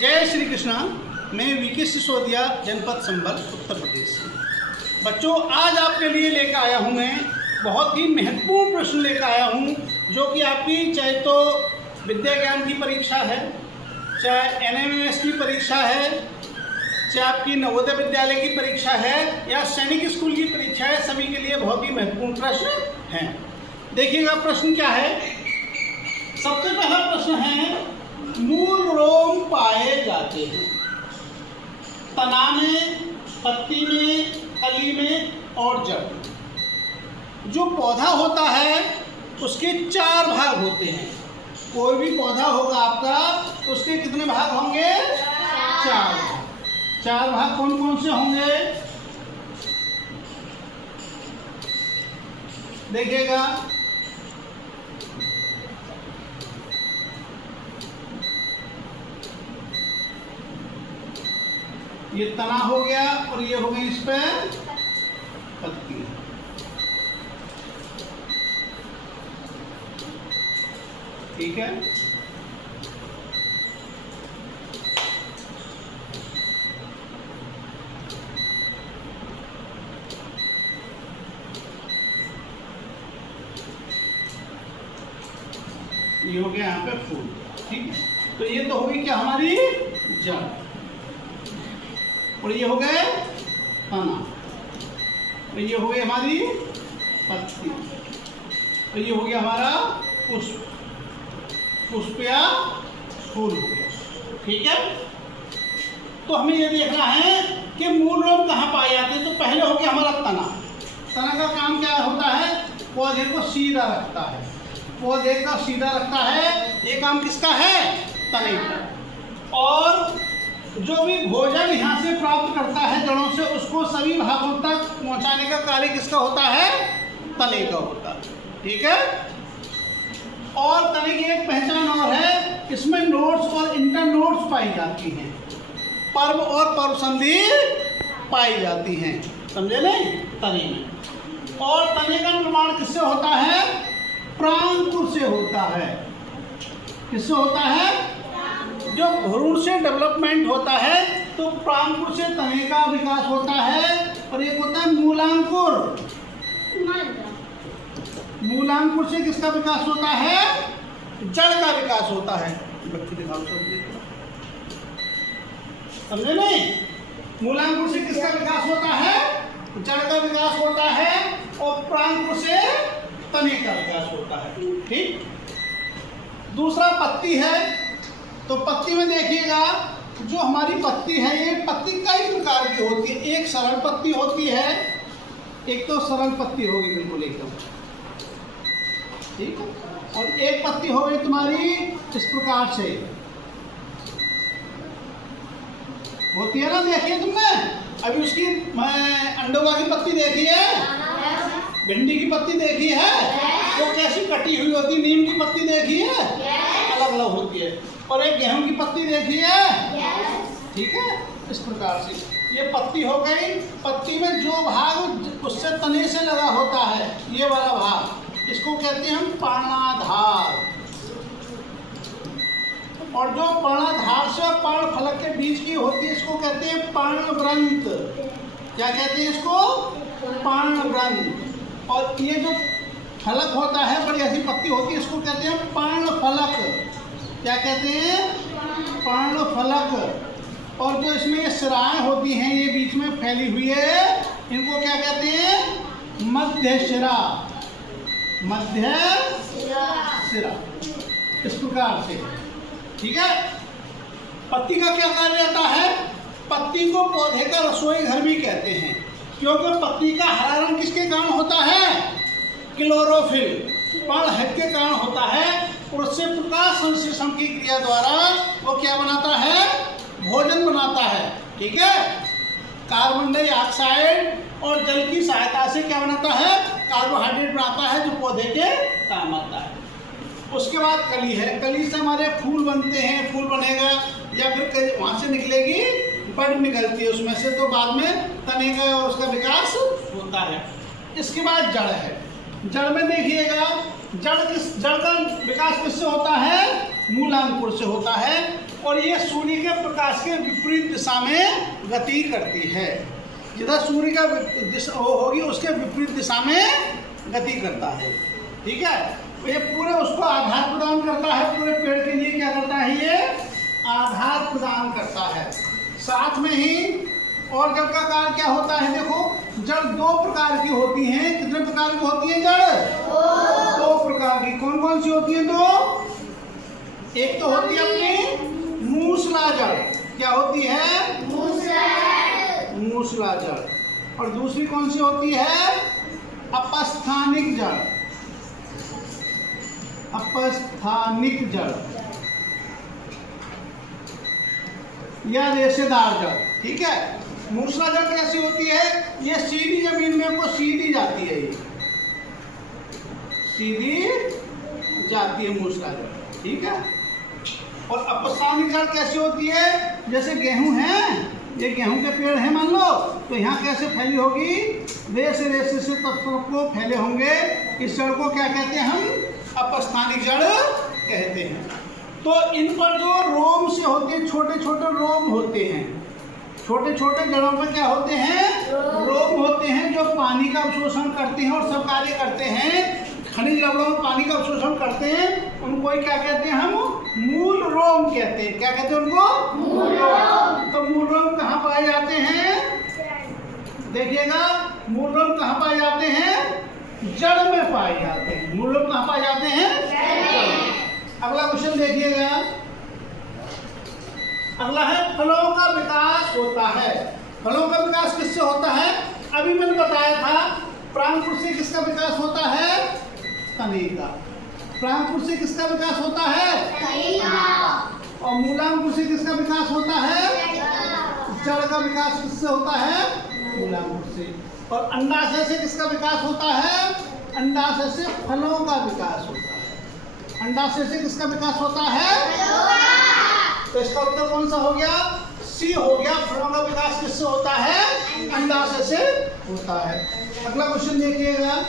जय श्री कृष्णा। मैं वीके सिसोदिया, जनपद संभल, उत्तर प्रदेश से। बच्चों, आज आपके लिए लेकर आया हूँ मैं बहुत ही महत्वपूर्ण प्रश्न लेकर आया हूँ, जो कि आपकी चाहे तो विद्या ज्ञान की परीक्षा है, चाहे एनएमएमएस की परीक्षा है, चाहे आपकी नवोदय विद्यालय की परीक्षा है या सैनिक स्कूल की परीक्षा है, सभी के लिए बहुत ही महत्वपूर्ण प्रश्न है। देखिएगा प्रश्न क्या है। सबसे पहला प्रश्न है, मूल रोम पाए जाते हैं तना में, पत्ती में, कली में और जड़। जो पौधा होता है उसके 4 भाग होते हैं। कोई भी पौधा होगा आपका, उसके कितने भाग होंगे? 4 भाग। 4 भाग कौन कौन से होंगे? देखिएगा, ये तना हो गया और ये हो गई इस पे पत्ती। ठीक है, ये हो गया यहाँ पे फूल। ठीक है, तो ये तो होगी क्या हमारी जड़, और ये हो गए तना, और ये हो गई हमारी पत्ती, और ये हो गया हमारा पुष्प। पुष्प या फूल हो गया। ठीक है, तो हमें ये देखना है कि मूल रोम कहाँ पाए जाते हैं। तो पहले हो गया हमारा तना। तना का काम क्या होता है? पौधे को सीधा रखता है। पौधे का सीधा रखता है, ये काम किसका है? तने का। और जो भी भोजन यहाँ से प्राप्त करता है जड़ों से, उसको सभी भागों तक पहुँचाने का कार्य किसका होता है? तने का होता है। ठीक है, और तने की एक पहचान और है, इसमें नोड्स और इंटर नोड्स पाई जाती हैं, पर्व और पर्व संधि पाई जाती हैं। समझे नहीं? तने में। और तने का निर्माण किससे होता है? प्रांकुर से होता है। किससे होता है? जो भ्रूण से डेवलपमेंट होता है, तो प्रांकुर से तने का विकास होता है, और एक होता है मूलांकुर। मूलांकुर से किसका विकास होता है? जड़ का विकास होता है। बच्चे दिखाओ, समझे नहीं? मूलांकुर से किसका विकास होता है? जड़ का विकास होता है, और प्रांकुर से तने का विकास होता है। ठीक, दूसरा पत्ती है। तो पत्ती में देखिएगा, जो हमारी पत्ती है, ये पत्ती कई प्रकार की होती है। एक सरल पत्ती होती है, एक तो सरल पत्ती होगी बिल्कुल एकदम, ठीक है, और एक पत्ती हो गई तुम्हारी इस प्रकार से होती है ना। देखिए तुमने अभी उसकी अंडोगा की पत्ती देखी है, भिंडी की पत्ती देखी है, वो कैसी कटी हुई होती है। नीम की पत्ती देखी है, अलग अलग होती है। और एक गेहूं की पत्ती देखी है। ठीक है, इस प्रकार से ये पत्ती हो गई। पत्ती में जो भाग उससे तने से लगा होता है, ये वाला भाग, इसको कहते हैं हम पर्णाधार। और जो पर्णाधार से पर्णफलक के बीच की होती है, इसको कहते हैं पर्णवृंत। क्या कहते हैं इसको? पर्णवृंत। और ये जो फलक होता है, बड़ी ऐसी पत्ती होती है, इसको कहते हैं पर्णफलक। क्या कहते हैं? पर्णफलक। और जो इसमें ये सिराएं होती हैं, ये बीच में फैली हुई है, इनको क्या कहते हैं? मध्य शिरा। मध्य शिरा, इस प्रकार से। ठीक है, पत्ती का क्या कार्य रहता है? पत्ती को पौधे का रसोई घर भी कहते हैं, क्योंकि पत्ती का हरा रंग किसके कारण होता है? क्लोरोफिल, पर्णहट के कारण होता है। और उससे प्रकाश संश्लेषण की क्रिया द्वारा वो क्या बनाता है? भोजन बनाता है। ठीक है, कार्बन डाइऑक्साइड और जल की सहायता से क्या बनाता है? कार्बोहाइड्रेट बनाता है, जो पौधे के काम आता है। उसके बाद कली है। कली से हमारे फूल बनते हैं, फूल बनेगा, या फिर वहाँ से निकलेगी बड निकलती है उसमें से, तो बाद में तने का और उसका विकास होता है। इसके बाद जड़ है। जड़ में देखिएगा, जड़ का विकास किससे होता है? मूलांकुर से होता है। और ये सूर्य के प्रकाश के विपरीत दिशा में गति करती है। जिधर सूर्य का दिशा होगी उसके विपरीत दिशा में गति करता है। ठीक है, तो ये पूरे उसको आधार प्रदान करता है, पूरे पेड़ के लिए क्या करता है, ये आधार प्रदान करता है। साथ में ही और जड़ का कार्य क्या होता है, देखो जड़ दो प्रकार की होती हैं। कितने प्रकार की होती है जड़? दो प्रकार की। कौन कौन सी होती है? दो। एक तो होती है अपनी मूसला जड़। क्या होती है? मूसला जड़। और दूसरी कौन सी होती है? अपस्थानिक जड़। अपस्थानिक जड़ या रेशेदार जड़। ठीक है, मूसला जड़ कैसी होती है? ये सीधी जमीन में को सीधी जाती है, ये सीधी जाती है मूसला जड़। ठीक है, और अपस्थानिक जड़ कैसी होती है? जैसे गेहूं है, ये गेहूं के पेड़ है मान लो, तो यहाँ कैसे फैली होगी? रेशे से तत्वों को फैले होंगे। इस जड़ को क्या कहते हैं हम? अपस्थानिक जड़ कहते हैं। तो इन पर जो रोम से होते हैं, छोटे छोटे रोम होते हैं। छोटे छोटे जड़ों पर क्या होते हैं? रोम होते हैं, जो पानी का अवशोषण करते हैं और सब कार्य करते हैं। खनिज लवणों में पानी का अवशोषण करते हैं, उनको क्या कहते हैं हम? मूल रोम कहते हैं। क्या कहते हैं उनको? मूल रोम। तो मूल रोम कहाँ पाए जाते हैं? देखिएगा, मूल रोम कहाँ पाए जाते हैं? जड़ में पाए जाते हैं। मूल रोम कहाँ पाए जाते हैं? अगला क्वेश्चन देखिएगा। अगला है फलों का विकास होता है। फलों का विकास किससे होता है? अभी मैंने बताया था, प्रांकुर से किसका विकास होता है? तने का। प्रांकुर से किसका विकास होता है? तने का। और मूलांकुर से किसका विकास होता है? जड़ का विकास किससे होता है? मूलांकुर से। और अंडाशय से किसका विकास होता है? अंडाशय से फलों का विकास होता है। अंडाशय से किसका विकास होता है? तो इसका उत्तर कौन सा हो गया? सी हो गया। फलों का विकास किससे होता है? अंडाशय से होता है। अगला क्वेश्चन देखिएगा।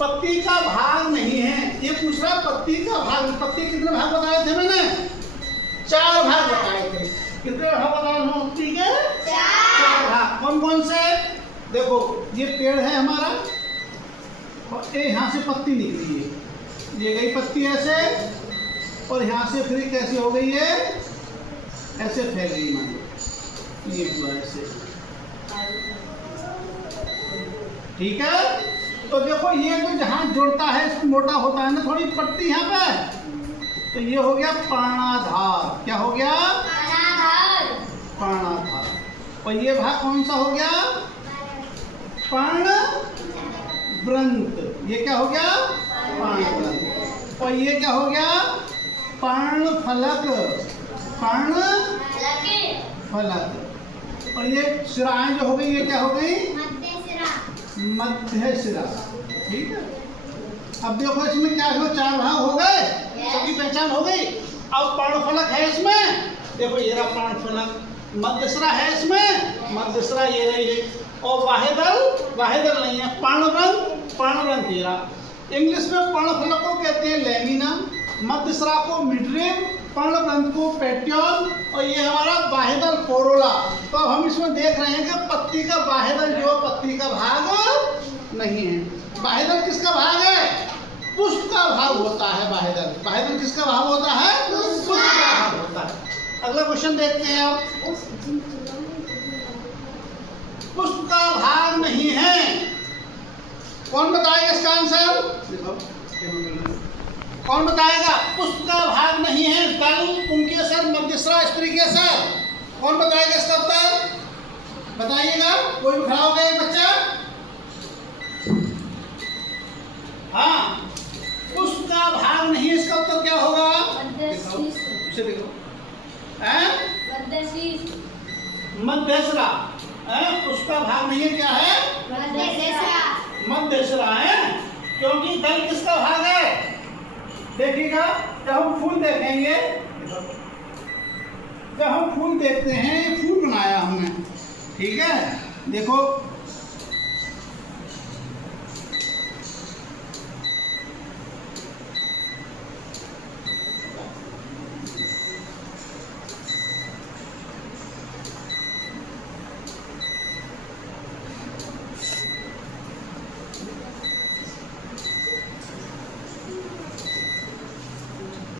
पत्ती का भाग नहीं है, ये पूछ रहा पत्ती का भाग। पत्ती कितने भाग बताए थे मैंने? 4 भाग बताए थे। कितने भाग बताए पत्ती के? 4 भाग। कौन कौन से? देखो, ये पेड़ है हमारा और ये यहाँ से पत्ती निकली है, ये गई पत्ती ऐसे, और यहाँ से फिर कैसी हो गई है? ऐसे फैल गई, मान लो ये हुआ ऐसे। ठीक है, तो देखो ये तो जहाँ जुड़ता है इसमें मोटा होता है ना थोड़ी पत्ती यहाँ पे, तो ये हो गया पर्णाधार। क्या हो गया? पर्णाधार। और ये भाग कौन सा हो गया? पर्णवृंत। ये क्या हो गया? पर्णवृंत। और ये क्या हो गया? पर्णफलक। पर्णफलक। और ये शिराएं जो हो गई, ये क्या हो गई? मध्य शिरा। ठीक है, अब देखो इसमें क्या हो? 4 भाग हो गए, सबकी पहचान हो गई। अब पर्णफलक है इसमें, देखो ये रहा पर्णफलक। मध्यशिरा है इसमें, मध्यशिरा ये रही। और वाहेदल नहीं है। पर्णवृंत ये रहा। इंग्लिश में पर्णफलक को कहते हैं लैमिना, मध्यशिरा को मिडरिम, पर्णवृंत को पेट्योल, और ये हमारा वाहेदल कोरोला। तो अब हम इसमें देख रहे हैं कि पत्ती का वाहेदल जो पत्ती का भाग नहीं है। वाहेदल किसका भाग है? पुष्प का भाग होता है। वाहेदल किसका भाग होता है? पुष्प का भाग होता है। अगला क्वेश्चन देखते हैं आप। पुष्प का भाग नहीं है, कौन बताएगा इसका आंसर? देखो कौन बताएगा? पुष्प का भाग नहीं है। दल, पुंकेसर, मध्यशिरा, स्त्रीकेसर। कौन बताएगा इसका उत्तर? बताइएगा। कोई भी खड़ा हो गया बच्चा? हाँ, पुष्प का भाग नहीं है, इसका उत्तर क्या होगा? देखो मध्यशिरा। पुष्प का भाग नहीं है, क्या है? मध्यशिरा है, क्योंकि दल किसका भाग है? देखिएगा, जब हम फूल देखेंगे, जब हम फूल देखते हैं, फूल बनाया हमने, ठीक है, देखो